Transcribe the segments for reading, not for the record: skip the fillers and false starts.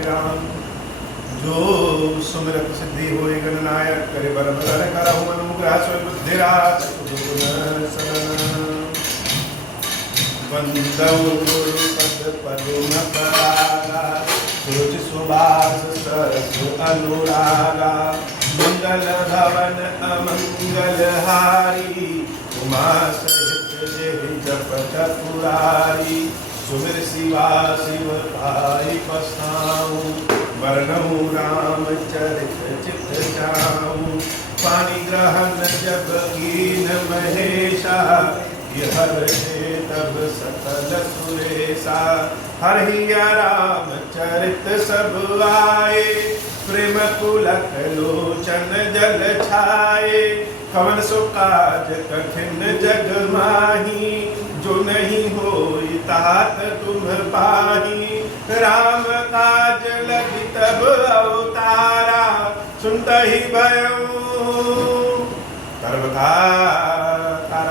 श्री राम। जो सुमिरत सिद्धि होय गणनायक, करे बर बदन करहु अनुग्रह सोय बुद्धि रास सुगुण सदन। वंदौ गुरुपद पदुम परागा, सुरुचि सुभाष सरस अनुरागा। मंगल भवन अमंगल हारी, उमा सहित जेहि जपत पुरारी। सुमिर शिवा शिव पाई पसाऊं, वर्णहु राम चरित चित जाऊं। पानी ग्रहण जब कीन महेशा, हर तब सकल सुरेशा। हरिया राम चरित सब आए, प्रेम पुलक लोचन जल छाए। कवन सो काज कठिन जग माही, जो नहीं होई तात तुम पाही। राम काज लगी तब अवतारा, सुनतहि भयउ तारा।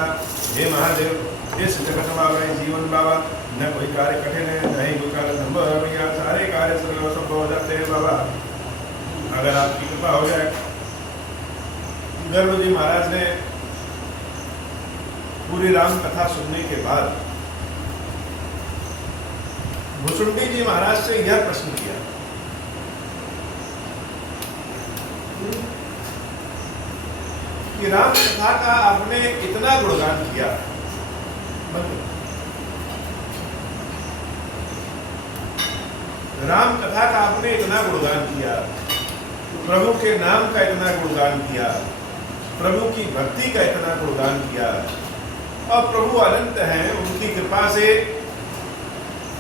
हे महादेव, इस जगत में जीवन बाबा न कोई कार्य कठिन है, न ही कोई कार्य संभव है भैया। सारे कार्य सर्व संभव हो जाते हैं बाबा, अगर आपकी कृपा हो जाए। गर्भ जी महाराज ने पूरी राम कथा सुनने के बाद भुसुंडी जी महाराज से यह प्रश्न किया कि राम कथा का आपने इतना गुणगान किया, राम कथा का आपने इतना गुणगान किया, प्रभु के नाम का इतना गुणगान किया, प्रभु की भक्ति का इतना गुणगान किया, और प्रभु अनंत हैं, उनकी कृपा से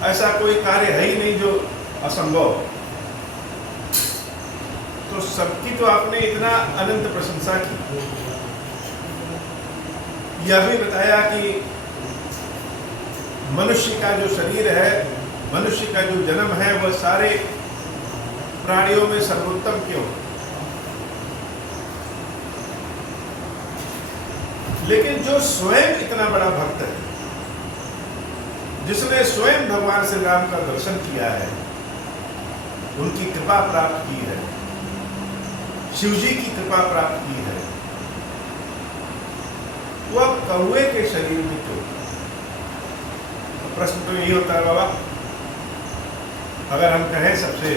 ऐसा कोई कार्य है ही नहीं जो असंभव। तो सबकी तो आपने इतना अनंत प्रशंसा की। यह भी बताया कि मनुष्य का जो शरीर है, मनुष्य का जो जन्म है, वह सारे प्राणियों में सर्वोत्तम क्यों। लेकिन जो स्वयं इतना बड़ा भक्त है, जिसने स्वयं भगवान श्री राम का दर्शन किया है, उनकी कृपा प्राप्त की है, शिव जी की कृपा प्राप्त की है, वह कौवे के शरीर में क्यों। प्रश्न तो यही होता है बाबा, अगर हम कहें सबसे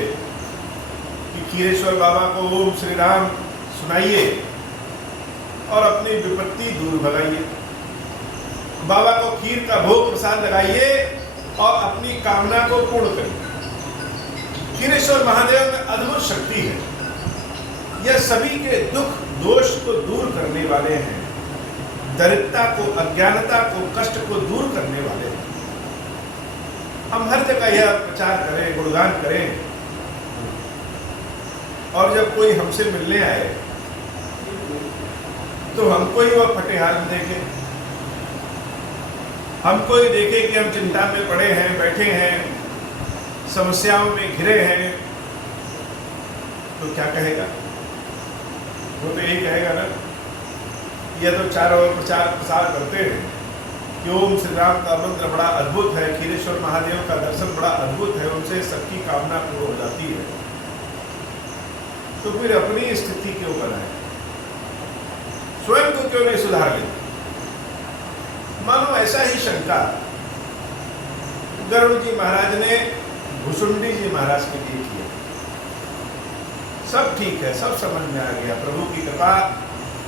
कि खीरेश्वर बाबा को ओम श्री राम सुनाइए और अपनी विपत्ति दूर भगाइए, बाबा को खीर का भोग प्रसाद लगाइए और अपनी कामना को पूर्ण करिए। खीरेश्वर महादेव में अद्भुत शक्ति है, यह सभी के दुख दोष को दूर करने वाले हैं, दरिद्रता को, अज्ञानता को, कष्ट को दूर करने वाले हैं। हम हर जगह यह प्रचार करें, गुणगान करें, और जब कोई हमसे मिलने आए तो हमको ही वह फटे हाल में देखे, हमको ही देखे कि हम चिंता में पड़े हैं, बैठे हैं, समस्याओं में घिरे हैं, तो क्या कहेगा। वो तो यही कहेगा ना, यह तो चारों ओर प्रचार प्रसार करते हैं कि ओम श्री राम का मंत्र बड़ा अद्भुत है, खीरेश्वर महादेव का दर्शन बड़ा अद्भुत है, उनसे सबकी कामना पूर्ण हो जाती है, तो फिर अपनी स्थिति क्यों बनाए, स्वयं को क्यों नहीं सुधार ले। मानो ऐसा ही शंका गर्भ जी महाराज ने भुसुंडी जी महाराज के लिए किया। सब ठीक है, सब समझ में आ गया, प्रभु की कृपा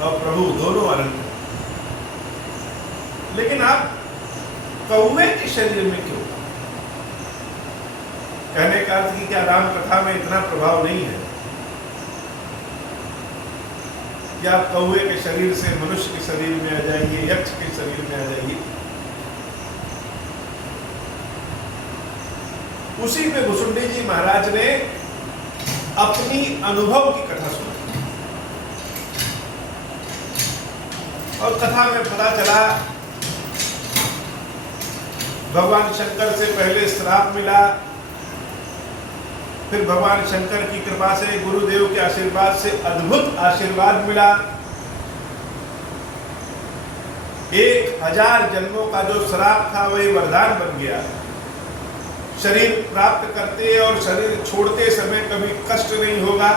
और प्रभु दोनों अनंत हैं, लेकिन आप कौवे के शरीर में क्यों। कहने का अर्थ कि क्या राम कथा में इतना प्रभाव नहीं है, या आप कौवे के शरीर से मनुष्य के शरीर में आ जाइए, यक्ष के शरीर में आ जाइए। उसी में भुसुंडी जी महाराज ने अपनी अनुभव की कथा सुनाई, और कथा में पता चला भगवान शंकर से पहले श्राप मिला, फिर भगवान शंकर की कृपा से, गुरुदेव के आशीर्वाद से अद्भुत आशीर्वाद मिला। 1000 जन्मों का जो श्राप था वही वरदान बन गया। शरीर प्राप्त करते और शरीर छोड़ते समय कभी कष्ट नहीं होगा,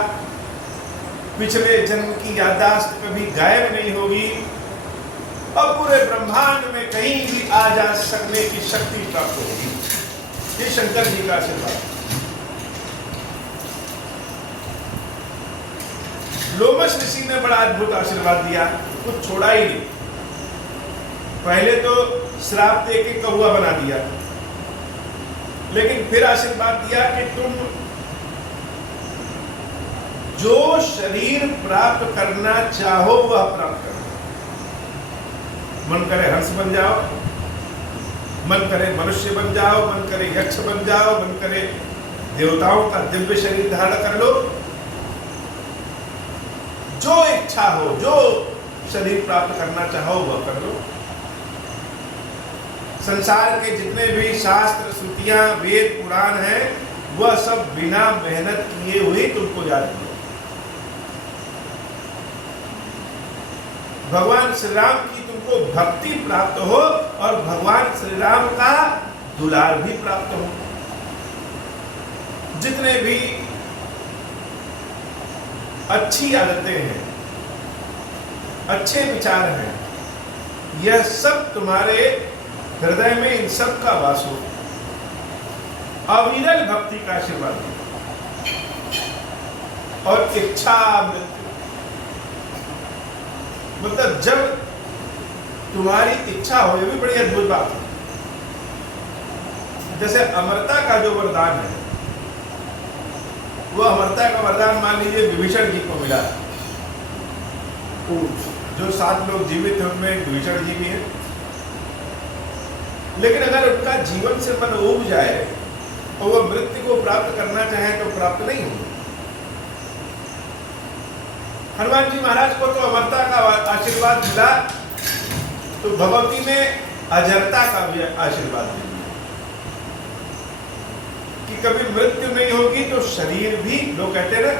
पिछले जन्म की याददाश्त कभी गायब नहीं होगी और पूरे ब्रह्मांड में कहीं भी आ जा सकने की शक्ति प्राप्त होगी। ये शंकर जी का आशीर्वाद। लोमश ऋषि ने बड़ा अद्भुत आशीर्वाद दिया, कुछ छोड़ा ही नहीं। पहले तो श्राप दे के कौवा बना दिया, लेकिन फिर आशीर्वाद दिया कि तुम जो शरीर प्राप्त करना चाहो वह प्राप्त करो। मन करे हंस बन जाओ, मन करे मनुष्य बन जाओ, मन करे यक्ष बन जाओ, मन करे देवताओं का दिव्य शरीर धारण कर लो। जो इच्छा हो, जो शरीर प्राप्त करना चाहो वह कर लो। संसार के जितने भी शास्त्र, श्रुतियां, वेद, पुराण हैं, वह सब बिना मेहनत किए हुए तुमको याद करो। भगवान श्री राम की तुमको भक्ति प्राप्त हो और भगवान श्री राम का दुलार भी प्राप्त हो। जितने भी अच्छी आदतें हैं, अच्छे विचार हैं, यह सब तुम्हारे हृदय में इन सब का वास हो। अविरल भक्ति का आशीर्वाद और इच्छा मृत्यु, मतलब जब तुम्हारी इच्छा हो। ये भी बड़ी अद्भुत बात है। जैसे अमरता का जो वरदान है, वो अमरता का वरदान मान लीजिए विभीषण जी को मिला। जो 7 लोग जीवित हैं उनमें विभीषण जी भी है। लेकिन अगर उनका जीवन से मन उब जाए और वो मृत्यु को प्राप्त करना चाहे तो प्राप्त नहीं होगा। हनुमान जी महाराज को तो अमरता का आशीर्वाद मिला, तो भगवती ने अजरता का भी आशीर्वाद दिया कि कभी मृत्यु नहीं होगी। तो शरीर भी, लोग कहते हैं ना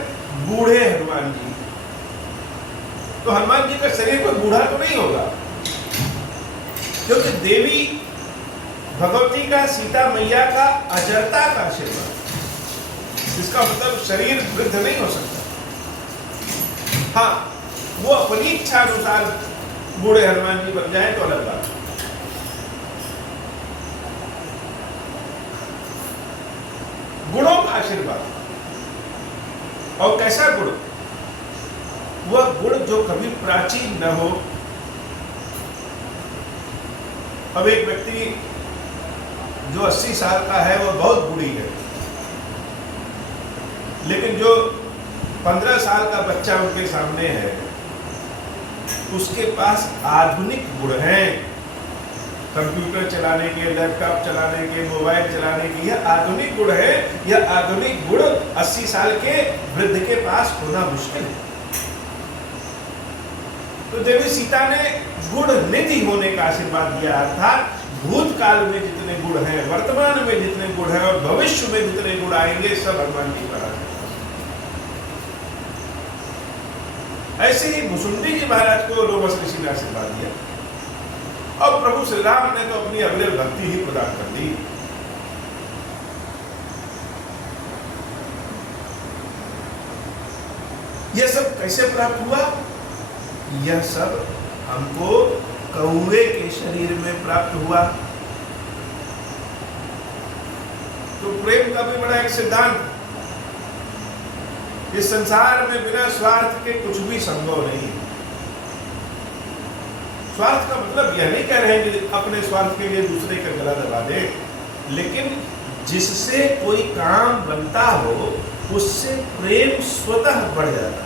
बूढ़े हनुमान जी, तो हनुमान जी का शरीर कोई बूढ़ा तो नहीं होगा, क्योंकि देवी भगवती का, सीता मैया का अजरता का आशीर्वाद। इसका मतलब शरीर वृद्ध नहीं हो सकता। हाँ, वो अपनी इच्छा अनुसार बूढ़े हनुमान जी बन जाए तो अलग बात है। गुणों का आशीर्वाद, और कैसा गुण? वह गुण जो कभी प्राचीन न हो। अब एक व्यक्ति जो 80 साल का है वह बहुत बूढ़ी है, लेकिन जो 15 साल का बच्चा उनके सामने है, उसके पास आधुनिक गुण हैं। कंप्यूटर चलाने के, लैपटॉप चलाने के, मोबाइल चलाने के, यह आधुनिक गुण है। यह आधुनिक गुण 80 साल के वृद्ध के पास होना मुश्किल है। तो देवी सीता ने गुण निधि होने का आशीर्वाद दिया, अर्थात भूतकाल में जितने गुण हैं, वर्तमान में जितने गुण हैं और भविष्य में जितने गुण आएंगे, सब हनुमान जी महाराज। ऐसे ही भुसुंडी जी महाराज को लोमश ऋषि ने आशीर्वाद दिया और प्रभु श्री राम ने तो अपनी अविरल भक्ति ही प्रदान कर दी। यह सब कैसे प्राप्त हुआ? यह सब हमको कौवे के शरीर में प्राप्त हुआ। तो प्रेम का भी बड़ा एक सिद्धांत, इस संसार में बिना स्वार्थ के कुछ भी संभव नहीं। स्वार्थ का मतलब यह नहीं कह रहे हैं कि अपने स्वार्थ के लिए दूसरे का गला दबा दे, लेकिन जिससे कोई काम बनता हो उससे प्रेम स्वतः बढ़ जाता है।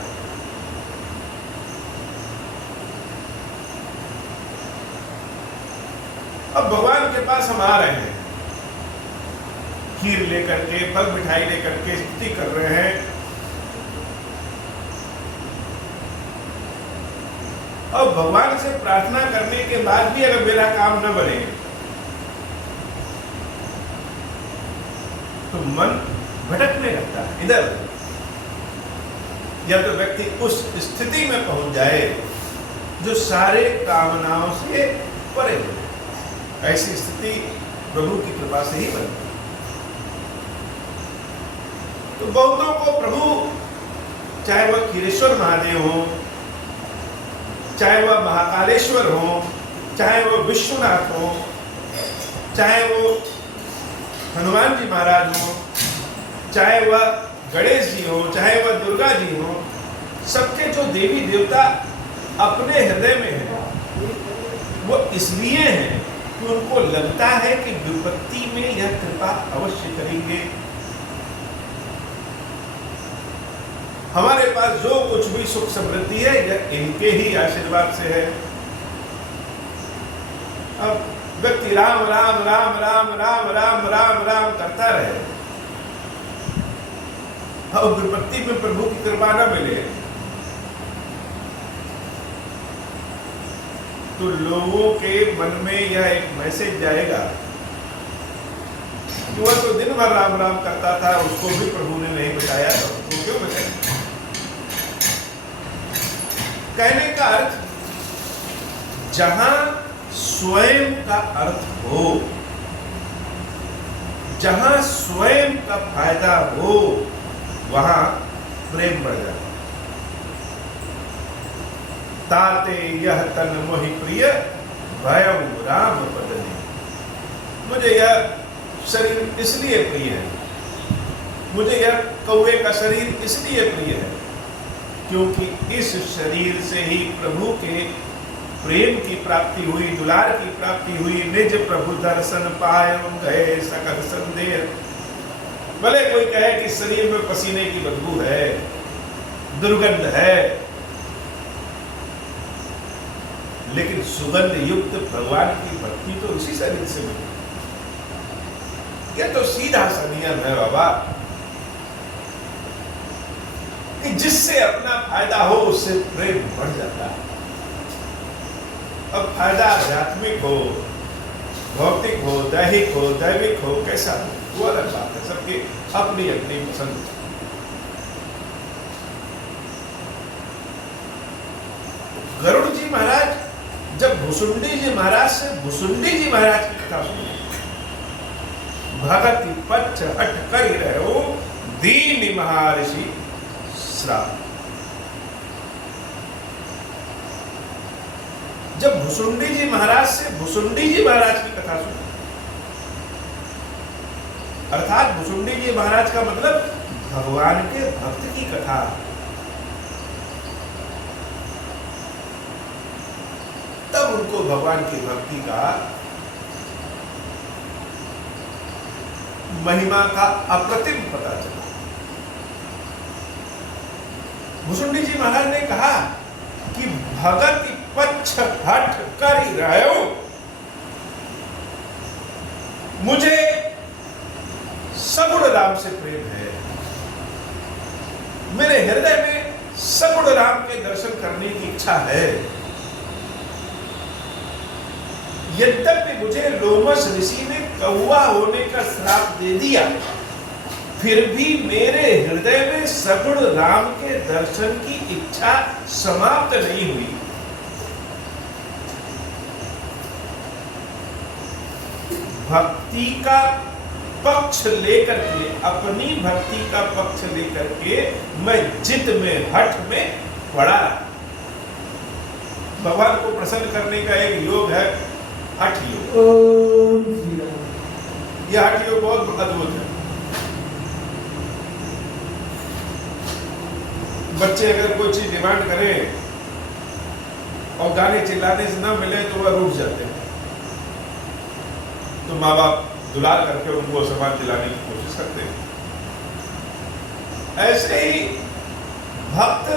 अब भगवान के पास हम आ रहे हैं, खीर लेकर के, फल मिठाई लेकर के स्तुति कर रहे हैं, और भगवान से प्रार्थना करने के बाद भी अगर मेरा काम न बने तो मन भटकने लगता है इधर। या तो व्यक्ति उस स्थिति में पहुंच जाए जो सारे कामनाओं से परे हो। ऐसी स्थिति प्रभु की कृपा से ही बनती है। तो बहुतों को प्रभु, चाहे वह खीरेश्वर महादेव हो, चाहे वह महाकालेश्वर हो, चाहे वह विश्वनाथ हो, चाहे वो हनुमान जी महाराज हो, चाहे वह गणेश जी हो, चाहे वह दुर्गा जी हो, सबके जो देवी देवता अपने हृदय में हैं, वो इसलिए हैं कि उनको लगता है कि विपत्ति में यह कृपा अवश्य करेंगे। हमारे पास जो कुछ भी सुख समृद्धि है यह इनके ही आशीर्वाद से है। अब व्यक्ति राम राम राम राम राम राम राम राम करता रहे और विपत्ति में प्रभु की कृपा न मिले तो लोगों के मन में यह एक मैसेज जाएगा कि वह तो दिन भर राम राम करता था, उसको भी प्रभु ने नहीं बताया, तो उसको क्यों बताया। कहने का अर्थ, जहां स्वयं का अर्थ हो, जहां स्वयं का फायदा हो, वहां प्रेम बढ़ जाता। ताते यह तन मोहि प्रिय भयं राम पदने। मुझे यह शरीर इसलिए प्रिय है, मुझे यह कौवे का शरीर इसलिए प्रिय है क्योंकि इस शरीर से ही प्रभु के प्रेम की प्राप्ति हुई, दुलार की प्राप्ति हुई। निज प्रभु दर्शन पाए गए सकल संदेह। भले कोई कहे कि शरीर में पसीने की बदबू है, दुर्गंध है, लेकिन सुगंध युक्त भगवान की भक्ति तो उसी शरीर से मिली। यह तो सीधा सा नियम है बाबा कि जिससे अपना फायदा हो उससे प्रेम बढ़ जाता है। अब फायदा आध्यात्मिक हो, भौतिक हो, दैहिक हो, दैविक हो, कैसा हो, वो अलग बात है, सबकी अपनी अपनी पसंद। गरुड़ जी महाराज जब भुसुंडी जी महाराज से भुसुंडी जी महाराज की कथा सुनी, भगति पच्छ हट कर रहो दीन महर्षि श्राप। जब भुसुंडी जी महाराज से भुसुंडी जी महाराज की कथा सुनी, अर्थात भुसुंडी जी महाराज का मतलब भगवान के भक्त की कथा, तब उनको भगवान की भक्ति का महिमा का अप्रतिम पता चला। भुसुंडी जी महाराज ने कहा कि भगति पच्छ हट कर ही रहो, मुझे सगुण राम से प्रेम है, मेरे हृदय में सगुण राम के दर्शन करने की इच्छा है। यद्यपि मुझे लोमस ऋषि ने कौवा होने का श्राप दे दिया, फिर भी मेरे हृदय में सगुण राम के दर्शन की इच्छा समाप्त नहीं हुई। भक्ति का पक्ष लेकर के, अपनी भक्ति का पक्ष लेकर के मैं जिद में, हठ में पड़ा। भगवान को प्रसन्न करने का एक योग है हठ योग। यह हठ योग बहुत अद्भुत है। बच्चे अगर कोई चीज डिमांड करें और गाने चिल्लाने से ना मिले तो वह रूठ जाते हैं, तो माँ बाप दुलार करके उनको सामान दिलाने की कोशिश करते हैं। ऐसे ही भक्त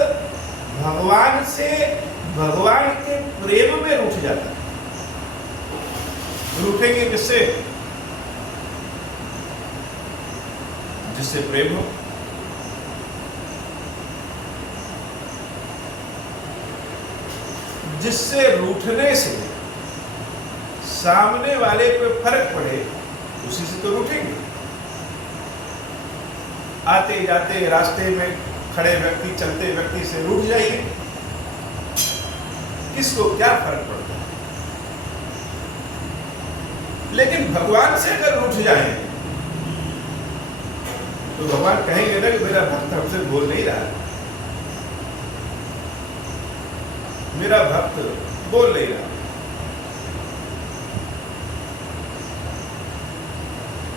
भगवान से, भगवान के प्रेम में रूठ जाता है। रूठेंगे किससे? जिससे प्रेम हो। जिससे रूठने से सामने वाले पे फर्क पड़े, उसी से तो रूठेंगे। आते जाते रास्ते में खड़े व्यक्ति, चलते व्यक्ति से रूठ जाइए, किसको क्या फर्क पड़ता है। लेकिन भगवान से अगर रूठ जाए तो भगवान कहेंगे ना कि मेरा भक्त हमसे बोल नहीं रहा, मेरा भक्त बोल नहीं रहा।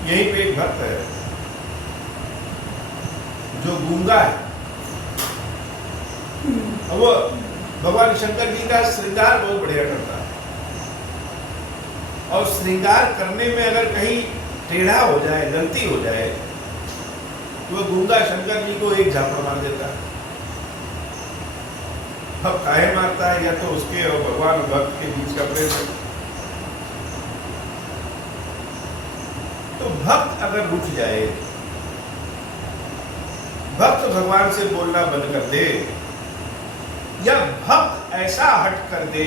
यहीं पे एक भक्त है जो गूंगा है, वो भगवान शंकर जी का श्रृंगार बहुत बढ़िया करता है, और श्रृंगार करने में अगर कहीं टेढ़ा हो जाए, गलती हो जाए, तो वो गूंगा शंकर जी को एक झापड़ मार देता है। अब काहे मारता है? या तो उसके और भगवान और भक्त के बीच का प्रेम है। तो भक्त अगर रुठ जाए, भक्त भगवान से बोलना बंद कर दे, या भक्त ऐसा हट कर दे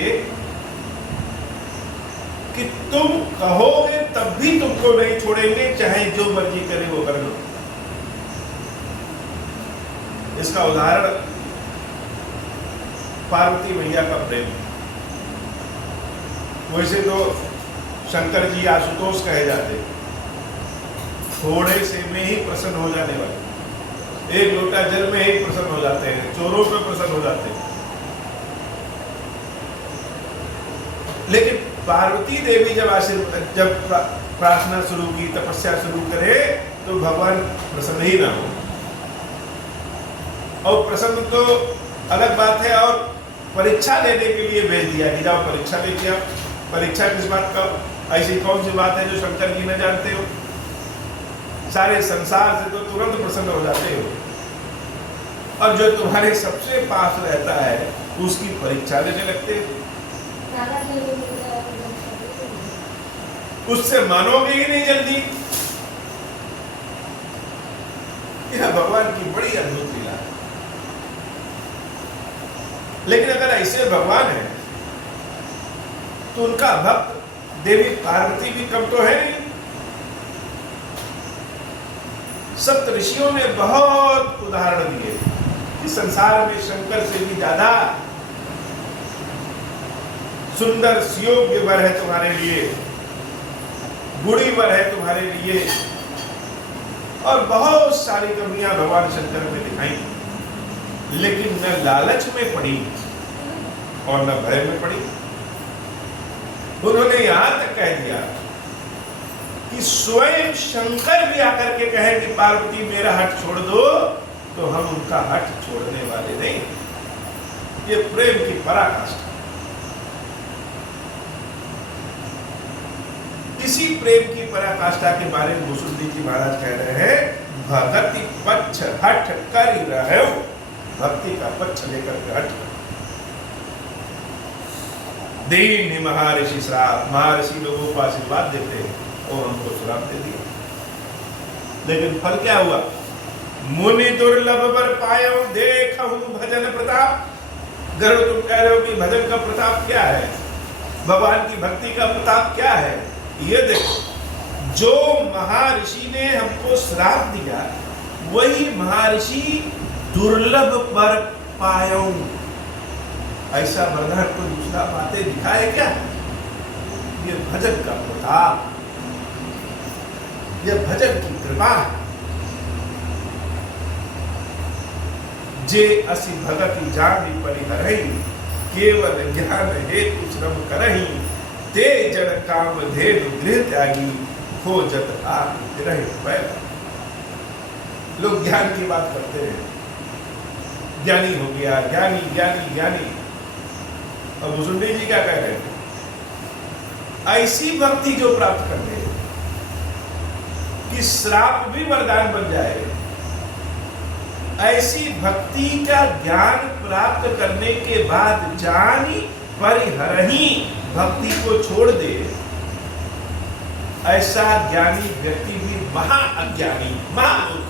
कि तुम कहोगे तब भी तुमको नहीं छोड़ेंगे, चाहे जो मर्जी करे वो कर लो। इसका उदाहरण पार्वती मैया का प्रेम। वैसे तो शंकर जी आशुतोष कहे जाते, थोड़े से में ही प्रसन्न हो जाने वाले, एक लोटा जल में ही प्रसन्न हो जाते हैं, चोरों पे प्रसन्न हो जाते हैं। लेकिन पार्वती देवी जब प्रार्थना शुरू की, तपस्या शुरू करे, तो भगवान प्रसन्न ही ना हो। और प्रसन्न तो अलग बात है, और परीक्षा लेने के लिए भेज दिया कि जाओ परीक्षा लेके आओ। परीक्षा किस बात का? ऐसी कौन सी बात है जो शंकर जी न जानते हो? सारे संसार से तो तुरंत प्रसन्न हो जाते हो, और जो तुम्हारे सबसे पास रहता है उसकी परीक्षा लेने लगते हो। उससे मानोगे ही नहीं जल्दी। यह भगवान की बड़ी अद्भुत लीला है। लेकिन अगर ऐसे भगवान है तो उनका भक्त देवी पार्वती भी कम तो है नहीं। सप्त ऋषियों ने बहुत उदाहरण दिए कि संसार में शंकर से भी ज्यादा सुंदर सुयोग्य वर है तुम्हारे लिए, गुणी वर है तुम्हारे लिए, और बहुत सारी कमियां भगवान शंकर ने दिखाई, लेकिन न लालच में पड़ी और न भय में पड़ी। उन्होंने यहां तक कह दिया कि स्वयं शंकर भी आकर के कहे कि पार्वती मेरा हट छोड़ दो, तो हम उनका हट छोड़ने वाले नहीं। ये प्रेम की पराकाष्ठा। इसी प्रेम की पराकाष्ठा के बारे में भूसुंडी जी महाराज कह रहे हैं, भक्ति पक्ष हट कर रहे हो। भक्ति का पक्ष लेकर के हट। दीन ही महर्षि श्राप, महर्षि लोगों को आशीर्वाद देते हैं और उनको श्राप दे दिया। लेकिन फल क्या हुआ? मुनि दुर्लभ बर पायो देखहु भजन प्रताप। गर्व तुम कह रहे हो कि भजन का प्रताप क्या है, भगवान की भक्ति का प्रताप क्या है? ये देखो, जो महर्षि ने हमको श्राप दिया वही महर्षि दुर्लभ बर पायो। ऐसा वरदान को दूसरा बातें दिखाए क्या? ये भजन का प्रताप, ये भजन की कृपा। जे असी भगति जानि परिहरहि, केवल ज्ञान हेतु श्रम करहि। ते जन काम धेनु गृह त्यागी, खोजत आप रहे पैदा। लोग ज्ञान की बात करते हैं, ज्ञानी हो गया, ज्ञानी ज्ञानी ज्ञानी। और भूसुंडी जी क्या कह रहे हैं? ऐसी भक्ति जो प्राप्त कर ले कि श्राप भी वरदान बन जाए, ऐसी भक्ति का ज्ञान प्राप्त करने के बाद जानी परिहरहि, भक्ति को छोड़ दे, ऐसा ज्ञानी व्यक्ति भी महा अज्ञानी, महामूर्ख।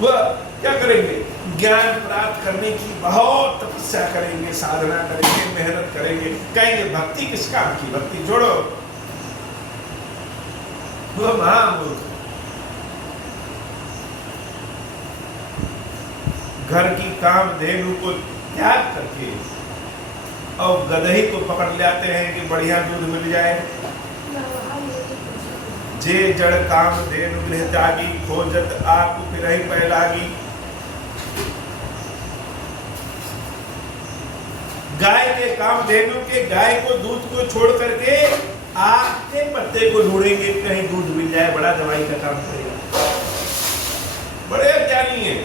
वह क्या करेंगे? ज्ञान प्राप्त करने की बहुत तपस्या करेंगे, साधना करेंगे, मेहनत करेंगे, कहेंगे भक्ति किस काम की, भक्ति छोड़ो। वह महामूर्ख। घर की काम धेनु को त्याग करके और गदही को पकड़ लाते हैं कि बढ़िया दूध मिल जाए। जे जड़ काम देनु गृह त्यागी, खोजत आप फिरहि पै लागी। गाय के काम धेनु के, गाय को दूध को छोड़ करके आग के पत्ते को ढूंढेंगे, कहीं दूध मिल जाए, बड़ा दवाई का काम करेगा। बड़े अज्ञानी है।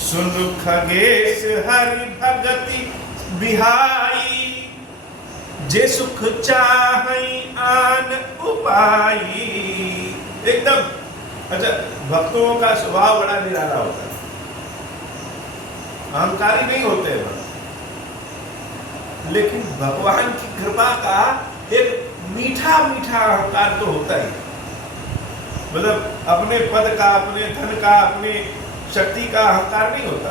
सुन खगेश हरि भगति बिहाई, जे सुख चाहि आन उपाई। एकदम अच्छा, भक्तों का स्वभाव बड़ा निराला होता है, अहंकारी नहीं होते हैं, लेकिन भगवान की कृपा का एक मीठा मीठा अहंकार तो होता ही। मतलब अपने पद का, अपने धन का, अपने शक्ति का अहंकार नहीं होता,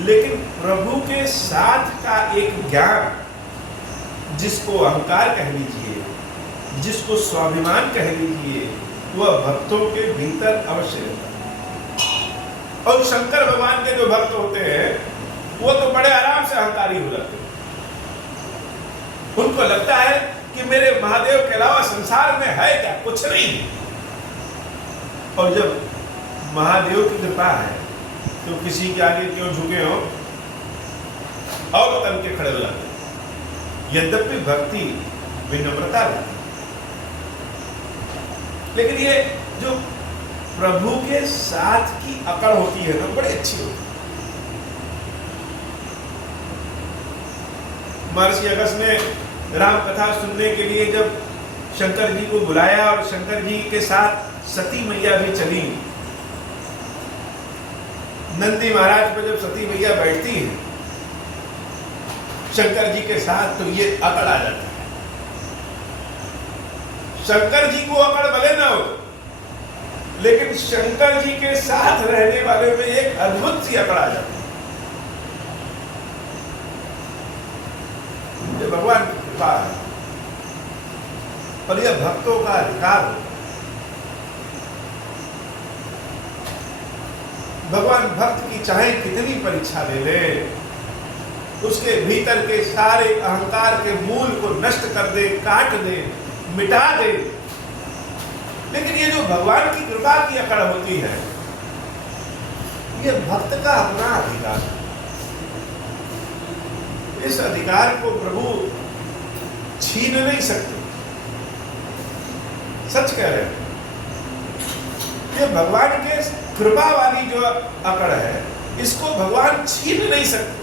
लेकिन प्रभु के साथ का एक ज्ञान, जिसको अहंकार कह लीजिए, जिसको स्वाभिमान कह लीजिए, वह भक्तों के भीतर अवश्य रहता है। और शंकर भगवान के जो भक्त होते हैं वो तो बड़े आराम से अहंकारी हो जाते हैं। उनको लगता है कि मेरे महादेव के अलावा संसार में है क्या, कुछ नहीं। और जब महादेव की कृपा है तो किसी के आगे क्यों झुके हो और तन के खड़े हो जाते हैं। यद्यपि भक्ति विनम्रता रहती, लेकिन ये जो प्रभु के साथ की अकड़ होती है ना, बड़ी अच्छी होती है। महर्षि अगस्त्य ने राम कथा सुनने के लिए जब शंकर जी को बुलाया और शंकर जी के साथ सती मैया भी चली, नंदी महाराज पर जब सती मैया बैठती है शंकर जी के साथ, तो ये अकड़ आ जाती है। शंकर जी को अकड़ भले ना हो, लेकिन शंकर जी के साथ रहने वाले में एक अद्भुत सी अकड़ आ जाती है। ये भगवान की कृपा है और यह भक्तों का अधिकार है। भगवान भक्त की चाहे कितनी परीक्षा ले ले, उसके भीतर के सारे अहंकार के मूल को नष्ट कर दे, काट दे, मिटा दे। लेकिन ये जो भगवान की कृपा की अकड़ होती है, ये भक्त का अपना अधिकार है। इस अधिकार को प्रभु छीन नहीं सकते। सच कह रहे हैं, ये भगवान के कृपा वाली जो अकड़ है, इसको भगवान छीन नहीं सकते।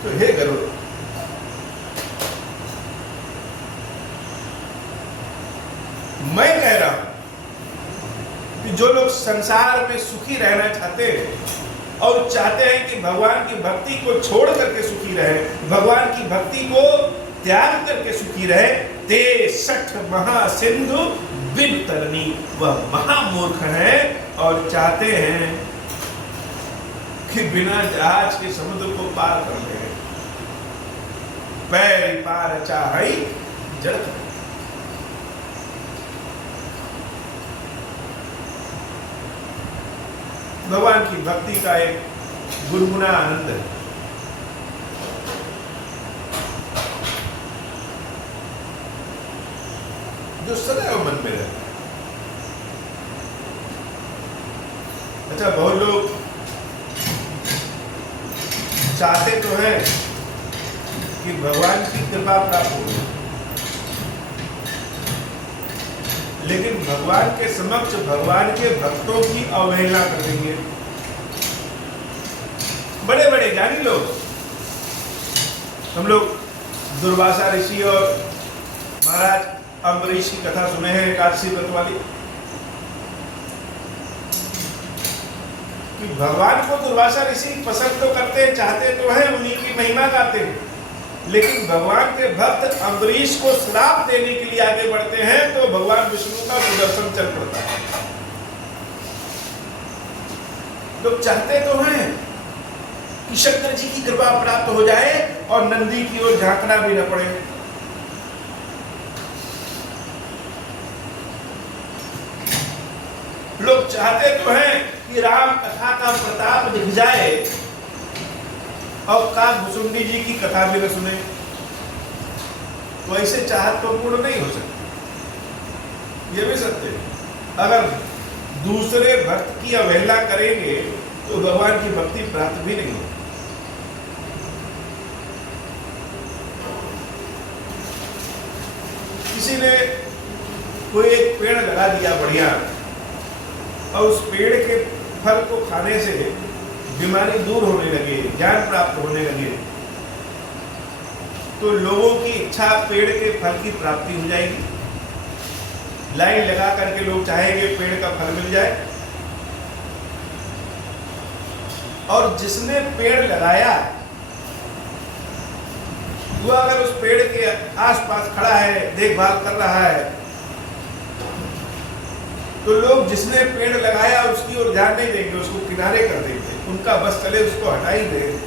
तो हे गरुड़, मैं कह रहा हूं कि जो लोग संसार में सुखी रहना चाहते हैं और चाहते हैं कि भगवान की भक्ति को छोड़ करके सुखी रहे, भगवान की भक्ति को त्याग करके सुखी रहे, ते सठ महासिंधु बिन तरनी, वह महामूर्ख है और चाहते हैं कि बिना जहाज के समुद्र को पार कर ले। पैर पार चाहे जड़। भगवान की भक्ति का एक गुनगुना आनंद है। जो सदैव मन में रहता है। अच्छा, बहुत लोग चाहते तो हैं कि भगवान की कृपा प्राप्त हो, लेकिन भगवान के समक्ष भगवान के भक्तों की अवहेलना कर देंगे। बड़े बड़े ज्ञानी लोग, हम लोग दुर्वासा ऋषि और महाराज अम्बरीश की कथा सुने हैं, एकादशी व्रत वाली, कि भगवान को दुर्वासा ऋषि पसंद तो करते, चाहते तो हैं, उन्हीं की महिमा गाते हैं, लेकिन भगवान के भक्त अम्बरीश को श्राप देने के लिए आगे बढ़ते हैं तो भगवान विष्णु का सुदर्शन चल पड़ता है। लोग चाहते तो हैं कि शंकर जी की कृपा प्राप्त हो जाए और नंदी की ओर झांकना भी न पड़े। लोग चाहते तो हैं कि राम कथा का प्रताप दिख जाए और काकभुसुंडी जी की कथा भी न सुने, तो ऐसे चाहत तो पूर्ण नहीं हो सकती। ये भी सत्य है, अगर दूसरे भक्त की अवहेलना करेंगे तो भगवान की भक्ति प्राप्त भी नहीं होगी। किसी ने कोई एक पेड़ लगा दिया बढ़िया, और उस पेड़ के फल को खाने से बीमारी दूर होने लगे, ज्ञान प्राप्त होने लगे, तो लोगों की इच्छा पेड़ के फल की प्राप्ति हो जाएगी। लाइन लगा करके लोग चाहेंगे पेड़ का फल मिल जाए। और जिसने पेड़ लगाया वो अगर उस पेड़ के आसपास खड़ा है, देखभाल कर रहा है, तो लोग जिसने पेड़ लगाया उसकी ओर ध्यान नहीं देंगे, उसको किनारे कर देंगे, उनका बस चले उसको हटा ही देंगे।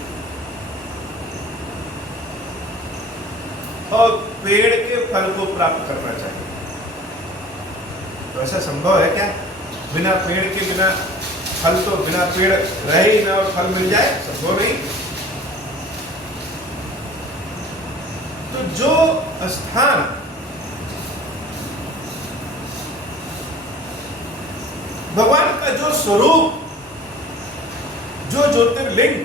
और पेड़ के फल को प्राप्त करना चाहिए। तो ऐसा संभव है क्या? बिना पेड़ के बिना फल, तो बिना पेड़ रहे ही ना और फल मिल जाए, संभव नहीं। तो जो स्थान भगवान का जो स्वरूप, जो ज्योतिर्लिंग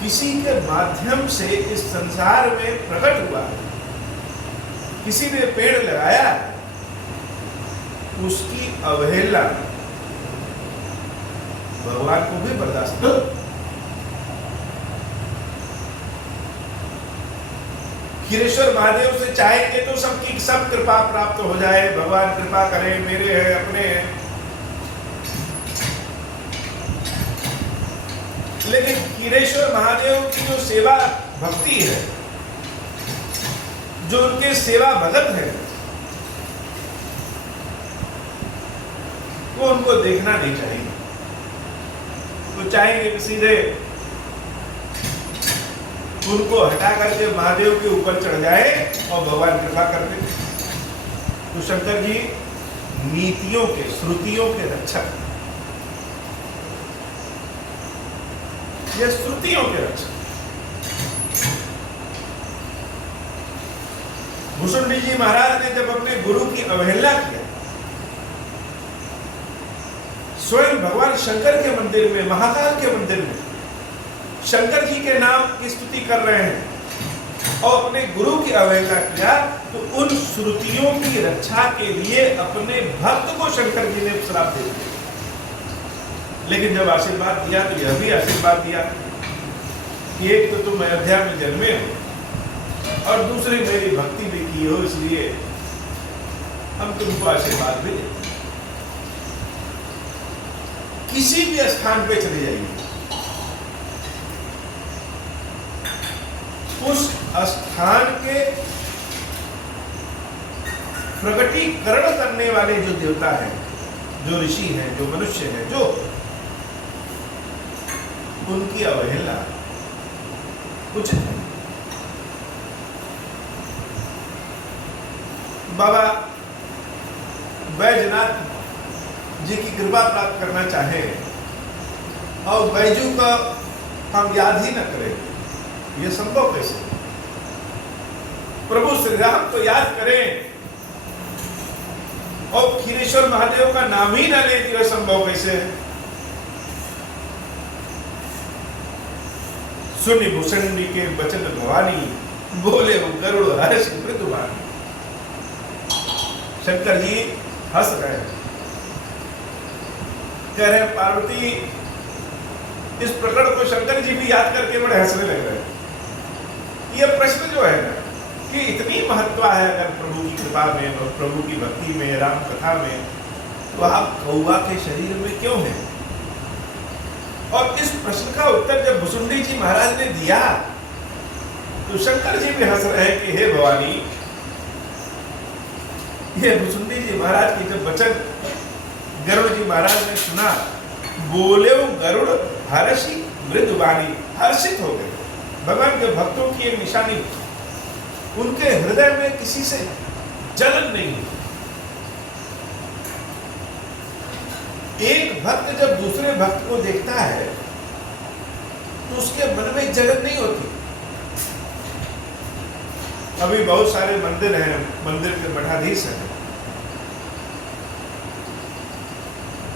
किसी के माध्यम से इस संसार में प्रकट हुआ, किसी ने पेड़ लगाया, उसकी अवहेलना भगवान को भी बर्दाश्त नहीं। खीरेश्वर महादेव से चाहेंगे तो सबकी सब कृपा प्राप्त हो जाए, भगवान कृपा करें, मेरे हैं, अपने हैं। लेकिन खीरेश्वर महादेव की जो सेवा भक्ति है, जो उनके सेवा भगत है, वो उनको देखना नहीं चाहिए। तो चाहेंगे कि सीधे उनको हटा करके महादेव के ऊपर चढ़ जाए और भगवान कृपा कर दे। तो शंकर जी नीतियों के, श्रुतियों के रक्षक, ये श्रुतियों के रक्षक। भुसुंडी जी महाराज ने जब अपने गुरु की अवहेलना किया, स्वयं भगवान शंकर के मंदिर में, महाकाल के मंदिर में शंकर जी के नाम की स्तुति कर रहे हैं और अपने गुरु की अवहेलना किया, तो उन श्रुतियों की रक्षा के लिए अपने भक्त को शंकर जी ने श्राप दे दिया। लेकिन जब आशीर्वाद दिया तो यह भी आशीर्वाद दिया कि एक तो तुम अयोध्या में जन्मे हो और दूसरी मेरी भक्ति भी की हो, इसलिए हम तुमको आशीर्वाद भी देते। किसी भी स्थान पे चले जाइए, उस स्थान के प्रकटीकरण करने वाले जो देवता हैं, जो ऋषि हैं, जो मनुष्य हैं, जो उनकी अवहेलना उचित है। बाबा बैजनाथ जी की कृपा प्राप्त करना चाहें और बैजू का हम याद ही न करें, यह संभव कैसे? प्रभु श्री राम तो याद करें और खीरेश्वर महादेव का नाम ही न लें, यह संभव कैसे है? सुनि भुसुंडी के वचन भवानी, बोले वो गरुड़ हर्ष मृदुवानी। शंकर जी हंस रहे हैं, कह रहे पार्वती, इस प्रकरण को शंकर जी भी याद करके बड़े हंसने लग रहे हैं। यह प्रश्न जो है ना कि इतनी महत्व है अगर प्रभु की कृपा में और प्रभु की भक्ति में, राम कथा में, तो आप कौवा के शरीर में क्यों हैं? और इस प्रश्न का उत्तर जब भुसुंडी जी महाराज ने दिया तो शंकर जी भी हंस रहे हैं कि हे भवानी, ये भुसुंडी जी महाराज की जब वचन गरुड़ जी महाराज ने सुना, बोले वो गरुड़ हर्षि मृदुवानी, हर्षित हो गए। भगवान के भक्तों की एक निशानी, उनके हृदय में किसी से जलन नहीं हुई। एक भक्त जब दूसरे भक्त को देखता है तो उसके मन में जलन नहीं होती। अभी बहुत सारे मंदिर हैं, मंदिर के मठाधीश हैं,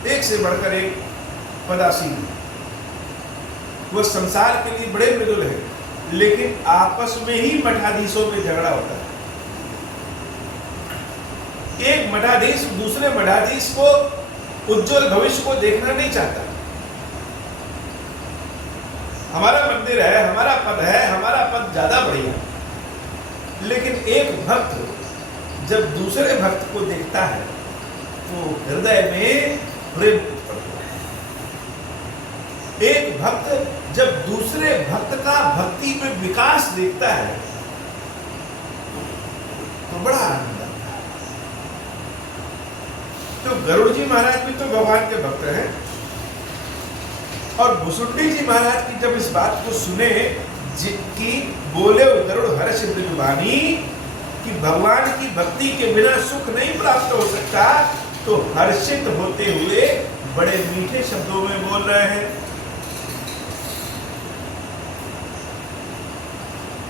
एक से बढ़कर एक पदासीन, वो संसार के लिए बड़े मृदुल है, लेकिन आपस में ही मठाधीशों में झगड़ा होता है। एक मठाधीश दूसरे मठाधीश को उज्जवल भविष्य को देखना नहीं चाहता। हमारा मंदिर है, हमारा पद है, हमारा पद ज्यादा बढ़िया, लेकिन एक भक्त जब दूसरे भक्त को देखता है तो हृदय में प्रेम उत्पन्न होता है। एक भक्त जब दूसरे भक्त का भक्ति में विकास देखता है तो बड़ा आनंद आता है। तो गरुड़ जी महाराज भी तो भगवान के भक्त हैं, और भुसुंडी जी महाराज की जब इस बात को सुने कि बोले गरुड़ हर्ष मृदुबानी कि भगवान की भक्ति के बिना सुख नहीं प्राप्त हो सकता, तो हर्षित होते हुए बड़े मीठे शब्दों में बोल रहे हैं।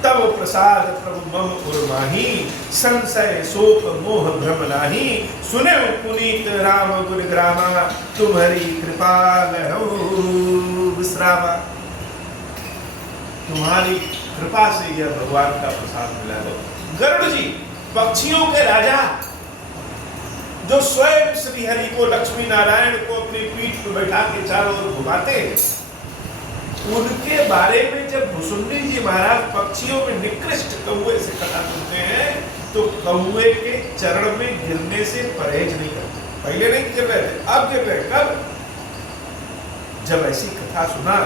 तब प्रसाद प्रभु मम उर्माही, संशय शोक मोह भ्रम नाही, सुने पुनीत राम गुण ग्रामा, तुम्हारी कृपा लहु विश्रामा। तुम्हारी कृपा से यह भगवान का प्रसाद मिला है। गरुड़ जी पक्षियों के राजा, जो स्वयं श्री हरि को लक्ष्मी नारायण को अपनी पीठ पर बैठा के चारों ओर घुमाते हैं, उनके बारे में जब भुसुंडी जी महाराज पक्षियों में निकृष्ट कौवे से कथा सुनते हैं तो कौवे के चरण में गिरने से परहेज नहीं करते। पहले नहीं गिर रहे थे, अब गिर रहे। कब? जब ऐसी कथा सुना,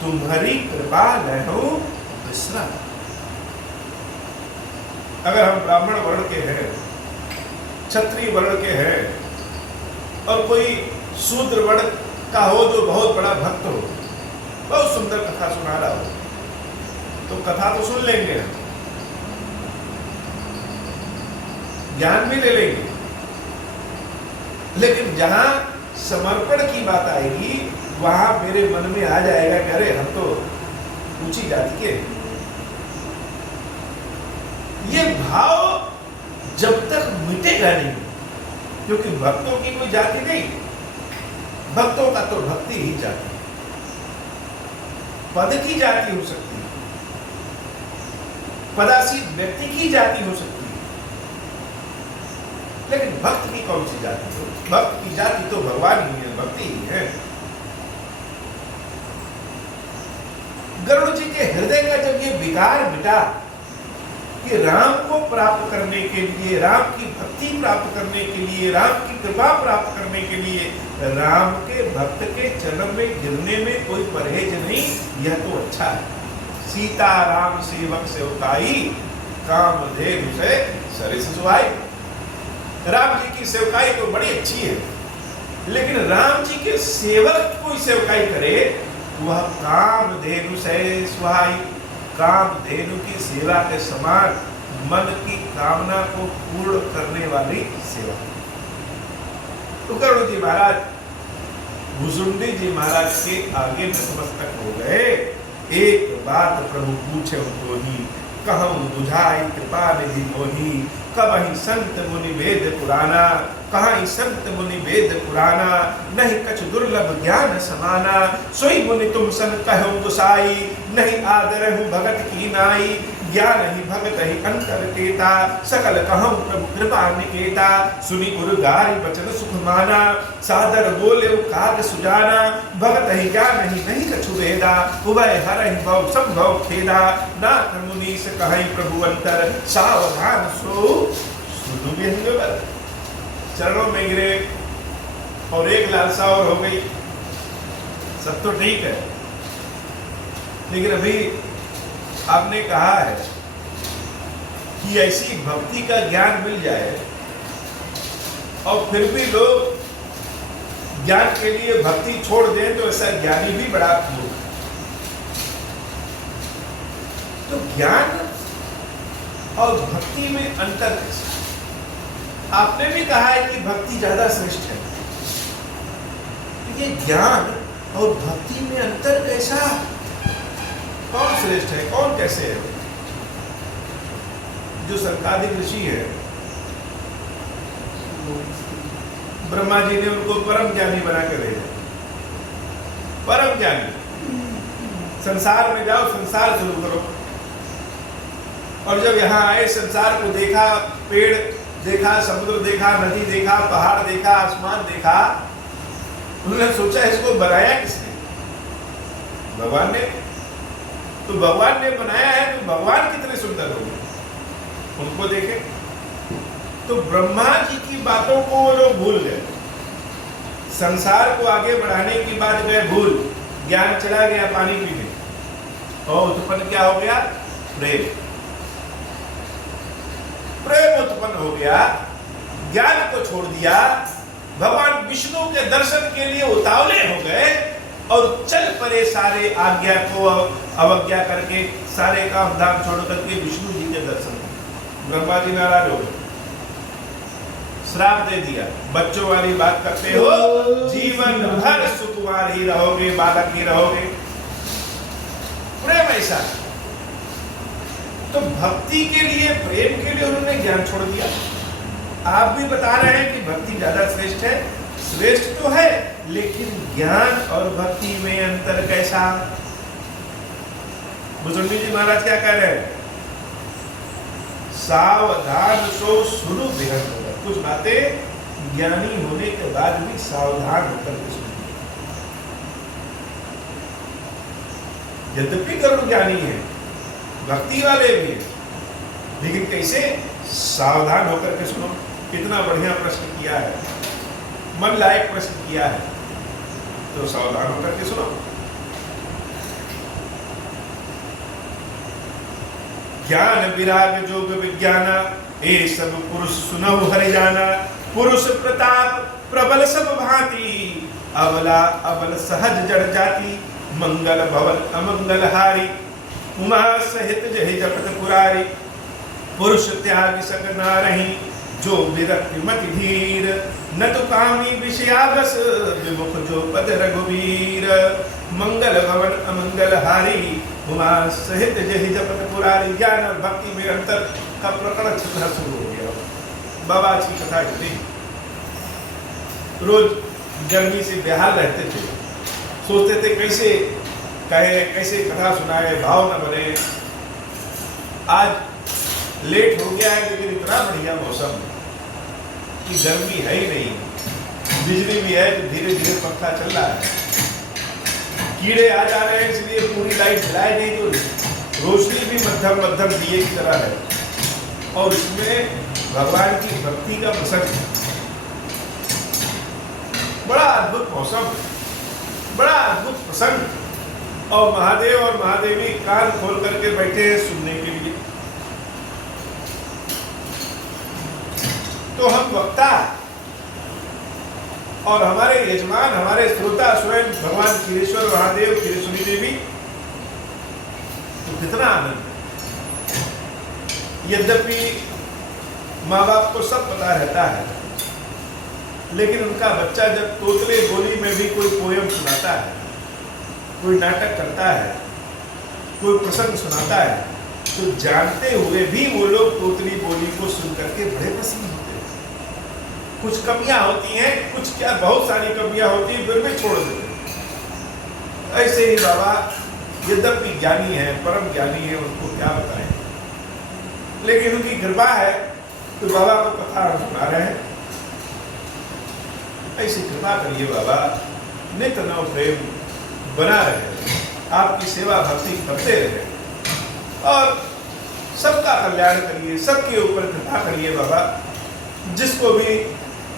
तुम्हारी कृपा लहु विश्राम। अगर हम ब्राह्मण वर्ण के हैं, क्षत्रिय वर्ण के हैं, और कोई शूद्र वर्ण का हो जो बहुत बड़ा भक्त हो, बहुत सुंदर कथा सुना रहा हो, तो कथा तो सुन लेंगे, ज्ञान भी ले लेंगे, लेकिन जहां समर्पण की बात आएगी वहां मेरे मन में आ जाएगा कि अरे हम तो ऊंची जाति के। ये भाव जब तक मिटेगा नहीं, क्योंकि भक्तों की कोई जाति नहीं, भक्तों का तो भक्ति ही जाति, पद की जाति हो सकती है, पदासीन व्यक्ति की जाति हो सकती है, लेकिन भक्त की कौन सी जाति हो? भक्त की जाति तो भगवान ही है, भक्ति ही है। गरुड़ जी के हृदय का जब ये विकार मिटा कि राम को प्राप्त करने के लिए, राम की भक्ति प्राप्त करने के लिए, राम की कृपा प्राप्त करने के लिए राम के भक्त के चरण में गिरने में कोई परहेज नहीं, यह तो अच्छा है। सीता राम सेवक सेवकाई, कामधेनु से सरिस सुहाई। राम जी की सेवकाई तो बड़ी अच्छी है, लेकिन राम जी के सेवक कोई सेवकाई करे वह कामधेनु से सुहाई। कामधेनु की सेवा के समान मन की कामना को पूर्ण करने वाली सेवा। तो गरुड़ जी महाराज भुसुंडी जी महाराज के आगे नतमस्तक हो गए। एक बात प्रभु पूछे उनको ही, कहूँ बुझाई कृपा निधि मोही, कबहि संत मुनि वेद पुराना, कहीं संत मुनि वेद पुराना, नहीं कछ दुर्लभ ज्ञान समाना, सोई मुनि तुम सन कहो गुसाई, नहीं आदरहु भगत की नाई, ज्ञान ही भगत ही अंतर केता, सकल कहूँ प्रभु कृपा निकेता, सुनी गुरु गारी बचन सुख माना, सादर बोले काग सुजाना, भगत ही ज्ञान ही नहीं कछु वेदा, उभय हर ही भव संभव खेदा, नाथ मुनि से कहीं प्रभु अंतर, सावधान सो सुनु विहंगवर। चरणों में गिरे और एक लालसा और हो गई, सब तो ठीक है, लेकिन अभी आपने कहा है कि ऐसी भक्ति का ज्ञान मिल जाए और फिर भी लोग ज्ञान के लिए भक्ति छोड़ दें तो ऐसा ज्ञानी भी बड़ा मूर्ख। तो ज्ञान और भक्ति में अंतर कैसे? आपने भी कहा है कि भक्ति ज्यादा श्रेष्ठ है, ये ज्ञान और भक्ति में अंतर कैसा? कौन श्रेष्ठ है, कौन कैसे है? जो संकादिक ऋषि है, ब्रह्मा जी ने उनको परम ज्ञानी बना के भेजा। परम ज्ञानी, संसार में जाओ, संसार शुरू करो। और जब यहाँ आए, संसार को देखा, पेड़ देखा, समुद्र देखा, नदी देखा, पहाड़ देखा, आसमान देखा, उन्होंने सोचा इसको बनाया किसने? भगवान ने। तो भगवान ने बनाया है, तो भगवान कितने सुंदर होंगे, उनको देखे। तो ब्रह्मा जी की बातों को वो लोग भूल गए, संसार को आगे बढ़ाने की बात गए भूल, ज्ञान चला गया पानी पीने, और उत्पन्न क्या हो गया? प्रेम। प्रेम उत्पन्न हो गया, ज्ञान को छोड़ दिया, भगवान विष्णु के दर्शन के लिए उतावले हो गए और चल पड़े सारे आज्ञा को अवज्ञा करके, सारे काम धाम छोड़ करके विष्णु जी के दर्शन। ब्रह्मा जी नाराज हो गए, श्राप दे दिया, बच्चों वाली बात करते हो, जीवन भर सुकुमार ही रहोगे, बालक ही रहोगे। प्रेम ऐसा। तो भक्ति के लिए, प्रेम के लिए उन्होंने ज्ञान छोड़ दिया। आप भी बता रहे हैं कि भक्ति ज्यादा श्रेष्ठ है। श्रेष्ठ तो है, लेकिन ज्ञान और भक्ति में अंतर कैसा? भुजंडी जी महाराज क्या कह रहे हैं? सावधान सो सुनो बेहद होगा। कुछ बातें ज्ञानी होने के बाद भी सावधान होकर के सुनिए। यद्यपि गरुड़ ज्ञानी है, भक्ति वाले भी है, लेकिन कैसे? सावधान होकर के सुनो। कितना बढ़िया प्रश्न किया है, मन लायक प्रश्न किया है, तो सावधान होकर के सुनो। ज्ञान विराग जोग विज्ञान, ए सब पुरुष सुनहु हरि जाना। पुरुष प्रताप प्रबल सब भांति, अबला अबल सहज जड़ जाति। मंगल भवन अमंगल हारी, उमा सहित जहि जपत पुरारी। पुरुष त्याग सक नारही, जो विरक्ति मति धीर। न तो कामी विषयावस, विमुख जो पद रघुवीर। मंगल भवन अमंगल हारी, उमा सहित जहि जपत पुरारी। ज्ञान और भक्ति में अंतर का प्रकरण चलना शुरू हो गया। बाबा की कथा इतनी, रोज गर्मी से बेहाल रहते थे, सोचते थे कैसे कहे, कैसे कथा सुनाए, भाव न बने। आज लेट हो गया है, लेकिन इतना बढ़िया मौसम कि गर्मी है ही नहीं, बिजली भी है तो धीरे धीरे पंखा चल रहा है। कीड़े आ जा रहे हैं, इसलिए पूरी लाइट जलाए नहीं, तो रोशनी भी मध्यम मध्यम दिए की तरह है। और इसमें भगवान की भक्ति का प्रसंग, बड़ा अद्भुत मौसम, बड़ा अद्भुत प्रसंग। और महादेव और महादेवी कान खोल करके बैठे हैं सुनने के लिए। तो हम वक्ता और हमारे यजमान, हमारे श्रोता स्वयं भगवान क्षीरेश्वर महादेव, क्षीरेश्वरी देवी, तो कितना आनंद। यद्यपि माँ बाप को सब पता रहता है, लेकिन उनका बच्चा जब तोतले बोली में भी कोई पोयम सुनाता है, कोई नाटक करता है, कोई प्रसंग सुनाता है, तो जानते हुए भी वो लोग तोतली बोली को सुन करके बड़े प्रसन्न होते हैं। कुछ कमियां होती हैं, कुछ क्या बहुत सारी कमियां होती हैं, फिर भी छोड़ देते हैं। ऐसे ही बाबा यद्यपि ज्ञानी है, परम ज्ञानी है, उनको क्या बताएं, लेकिन उनकी कृपा है तो बाबा को कथा सुना रहे हैं। ऐसी कृपा करिए बाबा, नित्य नव प्रेम बना रहे, आपकी सेवा भक्ति करते रहे और सबका कल्याण करिए, सबके ऊपर कृपा करिए बाबा। जिसको भी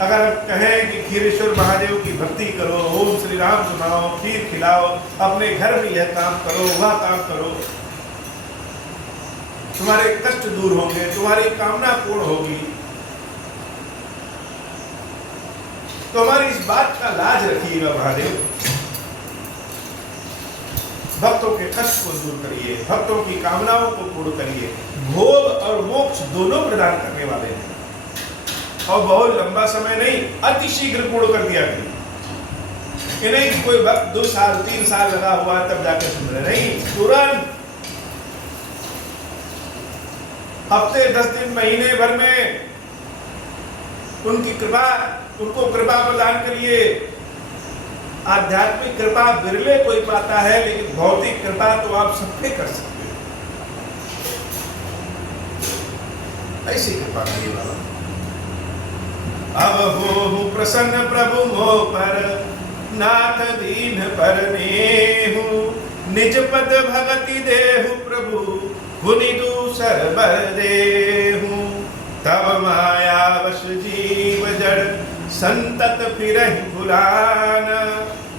अगर कहें कि क्षीरेश्वर महादेव की भक्ति करो, ओम श्री राम सुनाओ, खीर खिलाओ, अपने घर में यह काम करो, वह काम करो, तुम्हारे कष्ट दूर होंगे, तुम्हारी कामना पूर्ण होगी। तो हमारी इस बात का लाज रखिएगा महादेव। भक्तों के कष्ट को दूर करिए, भक्तों की कामनाओं को पूर्ण करिए। भोग और मोक्ष दोनों प्रदान करने वाले हैं और बहुत लंबा समय नहीं, अति शीघ्र पूर्ण कर दिया करिए। ये नहीं कि कोई वक्त 2 साल 3 साल लगा हुआ तब जाके सुन रहे, नहीं, तुरंत हफ्ते 10 दिन महीने भर में उनकी कृपा, उनको कृपा प्रदान करिए। आध्यात्मिक कृपा बिरले कोई पाता है, लेकिन भौतिक कृपा तो आप सब पे कर सकते हो। ऐसी कृपा करिए बाबा। अब हो प्रसन्न प्रभु मोह पर, नाथ दीन पर नेहु, निज पद भगति देहु प्रभु, हुनि दूसर बर देहु। तब माया वश जीव जड़, संतत फिरहि भुलान,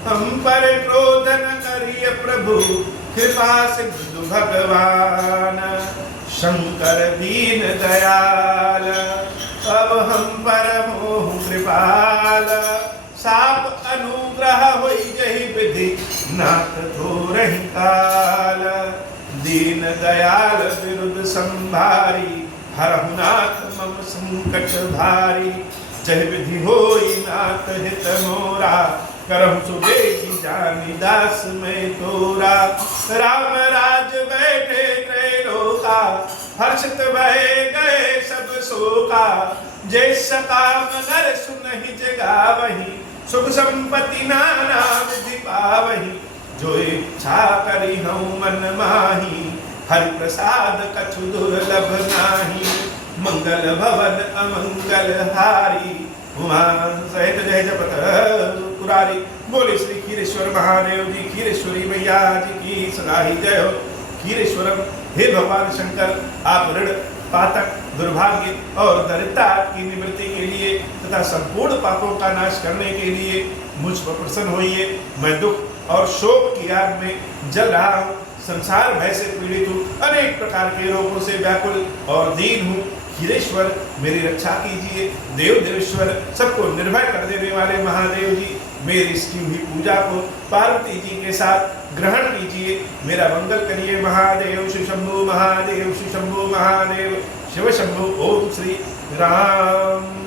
हम पर क्रोध न करिय प्रभु, कृपा सिंधु भगवान। शंकर दीन दयाल, अब हम पर मोह कृपाल, साप अनुग्रह होई जहि विधि, नाथ थोरहि काल। दीन दयाल विरुद्ध संभारी, हरहु नाथ मम संकट भारी। जय विधि होई नाथ हित मोरा, करहु सुबेगी जानी दास में तोरा। राम राज बैठे त्रैलोका, हर्षित भय गए सब शोका। जय सकाम नर सुनहि जगावहि, सुख संपत्ति नाना विधि पावहि। जो इच्छा करी हूँ मन माही, हरि प्रसाद कछु दुर्लभ नाही। मंगल भवन अमंगल हारी, उमा सहित जय जपत पुरारी। बोले श्री क्षीरेश्वर महादेव जी, क्षीरेश्वरी मैया जी की सदा ही जय हो। क्षीरेश्वरम, हे भगवान शंकर, आप ऋण पातक दुर्भाग्य और दरिद्रता की निवृत्ति के लिए तथा संपूर्ण पापों का नाश करने के लिए मुझ पर प्रसन्न होइए। मैं दुख और शोक की आग में जल रहा हूँ, संसार भय से पीड़ित हूँ, अनेक प्रकार के रोगों से व्याकुल और दीन हूँ। क्षीरेश्वर, मेरी रक्षा कीजिए। देव देवेश्वर, सबको निर्भय कर देने वाले महादेव जी, मेरी इसकी हुई पूजा को पार्वती जी के साथ ग्रहण कीजिए। मेरा मंगल करिए महादेव। शिव शंभु महादेव, शिव शंभु महादेव, शिव शंभु। ओम श्री राम।